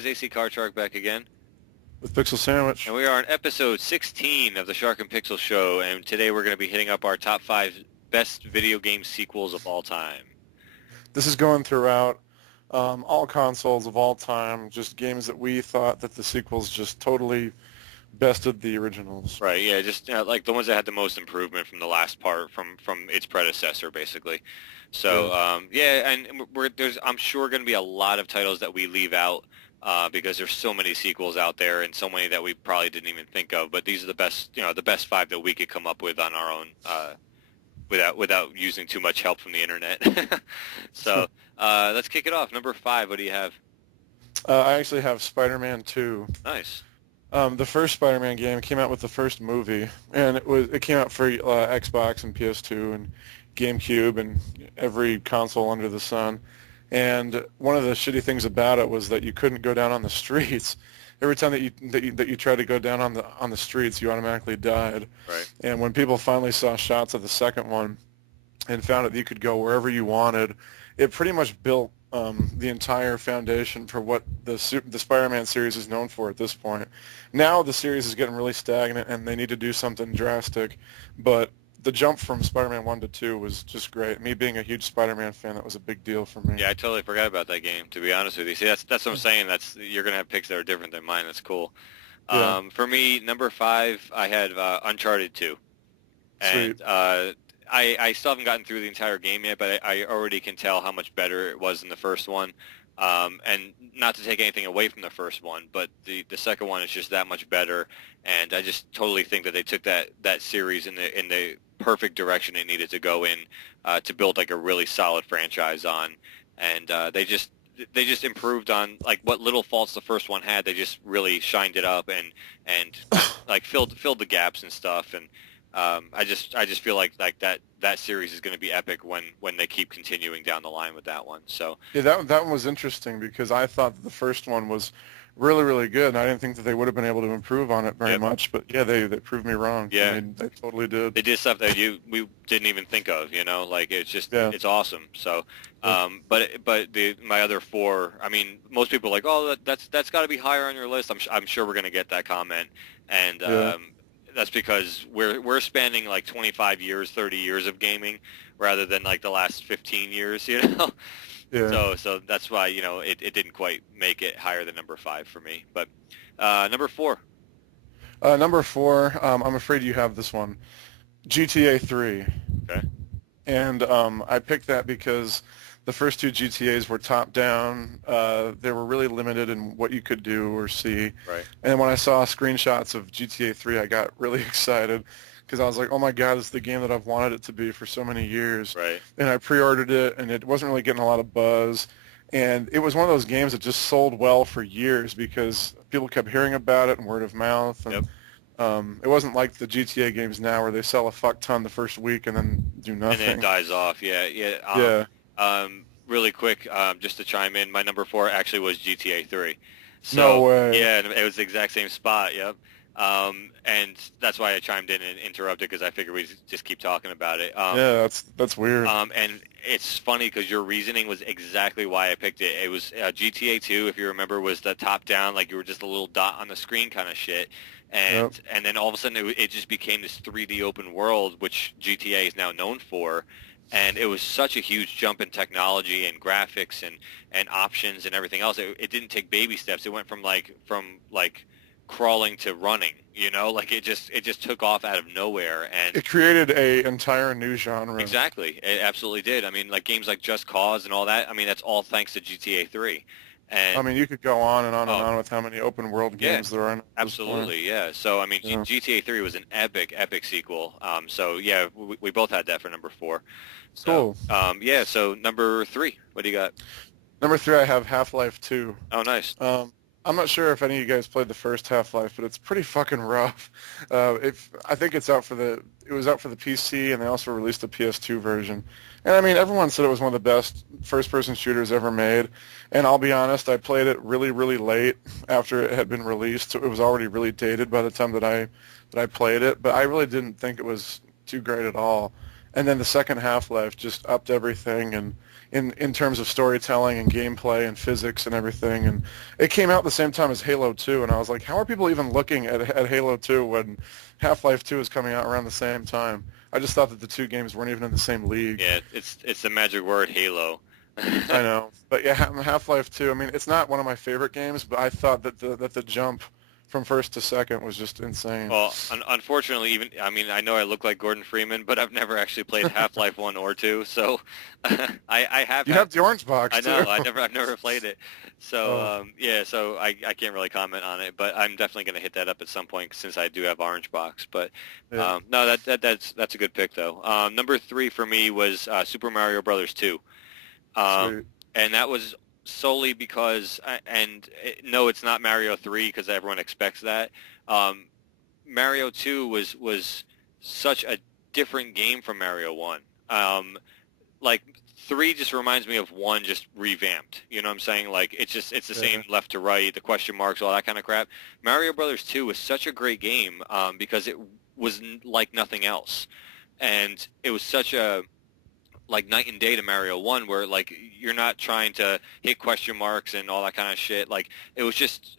guys, AC Card Shark back again. With Pixel Sandwich. And we are on episode 16 of the Shark and Pixel Show, and today we're going to be hitting up our top 5 best video game sequels of all time. This is going throughout all consoles of all time, just games that we thought that the sequels just totally bested the originals. Right, yeah, just like the ones that had the most improvement from the last part from its predecessor, basically. So, and there's I'm sure going to be a lot of titles that we leave out because there's so many sequels out there and so many that we probably didn't even think of. But these are the best, the best 5 that we could come up with on our own without using too much help from the internet. So let's kick it off. Number 5, what do you have? I actually have Spider-Man 2. Nice. The first Spider-Man game came out with the first movie, and it came out for Xbox and PS2 and GameCube and every console under the sun. And one of the shitty things about it was that you couldn't go down on the streets. Every time that you tried to go down on the streets, you automatically died. Right. And when people finally saw shots of the second one and found out that you could go wherever you wanted, it pretty much built the entire foundation for what the Spider-Man series is known for at this point. Now the series is getting really stagnant, and they need to do something drastic. But the jump from Spider-Man 1 to 2 was just great. Me being a huge Spider-Man fan, that was a big deal for me. Yeah, I totally forgot about that game, to be honest with you. See, that's what I'm saying. You're going to have picks that are different than mine. That's cool. Yeah. For me, number 5, I had Uncharted 2. And Sweet. I still haven't gotten through the entire game yet, but I already can tell how much better it was than the first one. And not to take anything away from the first one, but the second one is just that much better. And I just totally think that they took that series in the perfect direction it needed to go in to build like a really solid franchise on. And they just improved on like what little faults the first one had. They just really shined it up and like filled the gaps and stuff. And I just feel like that series is going to be epic when they keep continuing down the line with that one. So Yeah, that one was interesting because I thought that the first one was really, really good, and I didn't think that they would have been able to improve on it very much. But yeah, they proved me wrong. Yeah. I mean, they totally did. they did stuff that we didn't even think of, like it's just it's awesome. So but my other 4, I mean, most people are like, oh, that's got to be higher on your list. I'm sure we're going to get that comment. And that's because we're spanning like 25 years, 30 years of gaming rather than like the last 15 years, Yeah. So that's why, it didn't quite make it higher than number 5 for me. But number 4. Number 4, I'm afraid you have this one, GTA 3. Okay. And I picked that because the first 2 GTAs were top-down. They were really limited in what you could do or see. Right. And when I saw screenshots of GTA 3, I got really excited because I was like, oh my God, it's the game that I've wanted it to be for so many years. Right. And I pre-ordered it, and it wasn't really getting a lot of buzz. And it was one of those games that just sold well for years because people kept hearing about it and word of mouth. And it wasn't like the GTA games now where they sell a fuck ton the first week and then do nothing. And then it dies off. Yeah. Really quick, just to chime in, my number 4 actually was GTA 3. So, No way. Yeah, and it was the exact same spot. Yep. And that's why I chimed in and interrupted because I figured we'd just keep talking about it. Yeah, that's weird. And it's funny because your reasoning was exactly why I picked it. It was GTA 2, if you remember, was the top-down, like you were just a little dot on the screen kind of shit. And then all of a sudden it just became this 3D open world, which GTA is now known for. And it was such a huge jump in technology and graphics and options and everything else. It didn't take baby steps. It went from crawling to running, like it just took off out of nowhere. And it created a entire new genre. Exactly. It absolutely did. I mean, like games like Just Cause and all that, I mean, that's all thanks to GTA 3. And I mean, you could go on and on and on with how many open world games there are. Absolutely, yeah. So, I mean, GTA 3 was an epic sequel. So, yeah, we both had that for number 4. So, cool. So number 3, what do you got? Number 3, I have Half-Life 2. Oh, nice. I'm not sure if any of you guys played the first Half-Life, but it's pretty fucking rough. I think it was out for the PC, and they also released a PS2 version. And I mean, everyone said it was one of the best first-person shooters ever made. And I'll be honest, I played it really, really late after it had been released, so it was already really dated by the time that I played it. But I really didn't think it was too great at all. And then the second Half-Life just upped everything, and in terms of storytelling and gameplay and physics and everything. And it came out the same time as Halo 2, and I was like, how are people even looking at Halo 2 when Half-Life 2 is coming out around the same time? I just thought that the two games weren't even in the same league. Yeah, it's the magic word, Halo. I know, but yeah, Half-Life 2. I mean, it's not one of my favorite games, but I thought that the jump from first to second was just insane. Well, unfortunately, I know I look like Gordon Freeman, but I've never actually played Half-Life 1 or 2, so I have. You have the orange box, I know. too. I've never played it, so yeah. So I can't really comment on it, but I'm definitely going to hit that up at some point since I do have orange box. But Yeah. no, that's a good pick though. Number 3 for me was Super Mario Brothers 2, Sweet. and that was solely because, no, it's not Mario 3 because everyone expects that. Mario 2 was such a different game from Mario 1. Like 3 just reminds me of 1 just revamped. You know what I'm saying? Like it's the same left to right, the question marks, all that kind of crap. Mario Brothers 2 was such a great game because it was like nothing else, and it was such a like night and day to Mario 1, where like you're not trying to hit question marks and all that kind of shit. Like it was just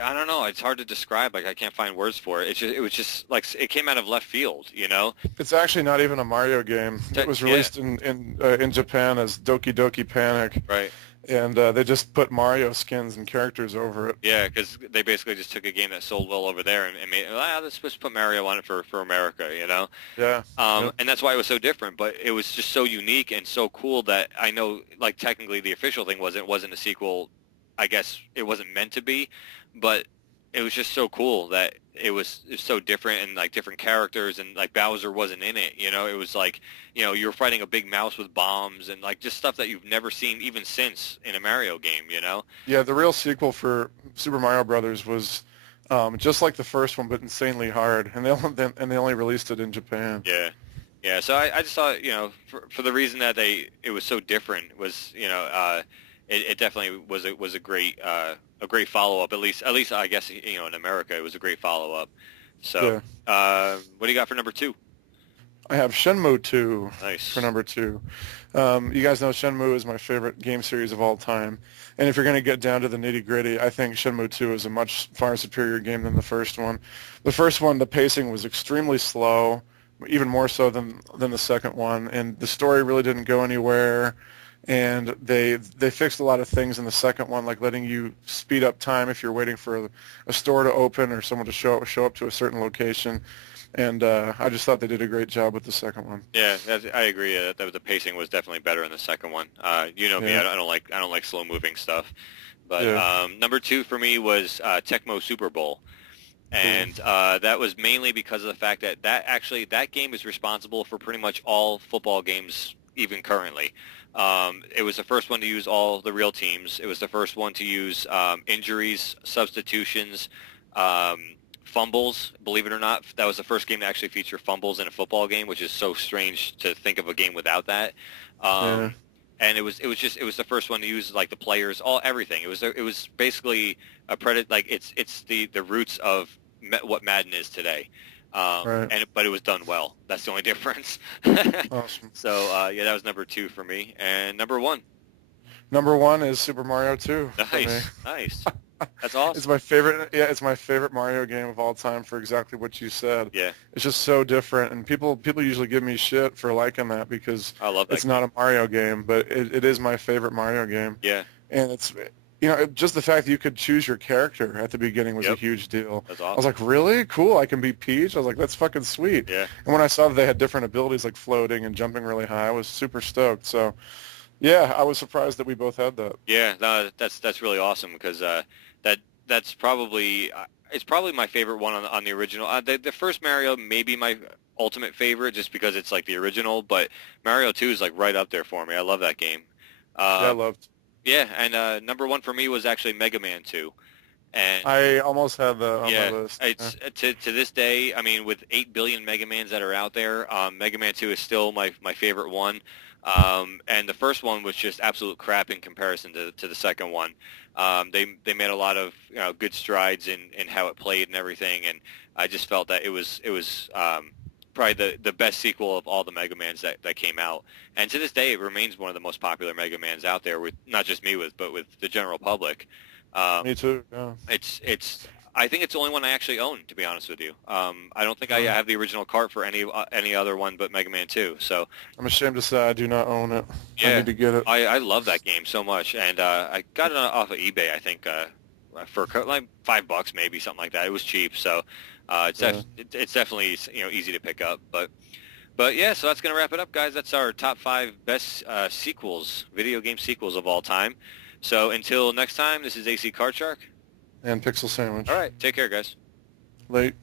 I don't know. It's hard to describe. Like I can't find words for it. It was just like it came out of left field. You know? It's actually not even a Mario game. It was released in Japan as Doki Doki Panic. Right. And they just put Mario skins and characters over it. Yeah, because they basically just took a game that sold well over there and made, let's just put Mario on it for America, you know? Yeah. And that's why it was so different, but it was just so unique and so cool that I know, like, technically the official thing wasn't a sequel. I guess it wasn't meant to be, but it was just so cool that it was so different and, like, different characters, and, like, Bowser wasn't in it, you know? It was like, you know, you were fighting a big mouse with bombs and, like, just stuff that you've never seen even since in a Mario game, you know? Yeah, the real sequel for Super Mario Brothers was just like the first one, but insanely hard, and they only released it in Japan. Yeah. Yeah, so I just thought, you know, for the reason that it was so different was, you know, it definitely was a great follow-up, at least I guess, you know, in America it was a great follow-up. So what do you got for number 2? I have Shenmue 2 Nice. for number 2. You guys know Shenmue is my favorite game series of all time, and if you're going to get down to the nitty-gritty, I think Shenmue 2 is a much far superior game than the first one. The first one, the pacing was extremely slow, even more so than the second one, and the story really didn't go anywhere. And they fixed a lot of things in the second one, like letting you speed up time if you're waiting for a store to open or someone to show up to a certain location. And I just thought they did a great job with the second one. Yeah, I agree. That the pacing was definitely better in the second one. You know me, I don't like slow moving stuff. But number 2 for me was Tecmo Super Bowl. And that was mainly because of the fact that game is responsible for pretty much all football games, even currently. It was the first one to use all the real teams. It was the first one to use injuries, substitutions, fumbles. Believe it or not, that was the first game to actually feature fumbles in a football game, which is so strange to think of a game without that. And it was the first one to use, like, the players, everything. It was basically it's the roots of what Madden is today. But it was done well. That's the only difference. Awesome. So that was number 2 for me. And number 1. Number 1 is Super Mario 2. Nice. That's awesome. It's my favorite. Yeah, it's my favorite Mario game of all time for exactly what you said. Yeah. It's just so different, and people usually give me shit for liking that because I love that it's not a Mario game, but it is my favorite Mario game. Yeah. And it's, you know, just the fact that you could choose your character at the beginning was a huge deal. That's awesome. I was like, really? Cool. I can be Peach? I was like, that's fucking sweet. Yeah. And when I saw that they had different abilities like floating and jumping really high, I was super stoked. So, yeah, I was surprised that we both had that. Yeah, no, that's really awesome because that's probably it's probably my favorite one on the original. The first Mario may be my ultimate favorite just because it's like the original, but Mario 2 is like right up there for me. I love that game. I loved. Yeah, and number 1 for me was actually Mega Man 2. And I almost had that on my list. It's to this day, I mean, with 8 billion Mega Mans that are out there, Mega Man 2 is still my favorite one. And the first one was just absolute crap in comparison to the second one. They made a lot of good strides in how it played and everything, and I just felt that it was probably the best sequel of all the Mega Mans that came out. And to this day, it remains one of the most popular Mega Mans out there, with not just me, but with the general public. Me too. Yeah. It's I think it's the only one I actually own, to be honest with you. I don't think I have the original cart for any other one but Mega Man 2. So I'm ashamed to say I do not own it. yeah, I need to get it. I love that game so much, and I got it off of eBay, I think, for like $5 maybe, something like that. It was cheap, so it's definitely easy to pick up. But yeah, so that's gonna wrap it up, guys. That's our top 5 best video game sequels of all time. So until next time, this is AC Card Shark. And Pixel Sandwich. All right, take care, guys. Late.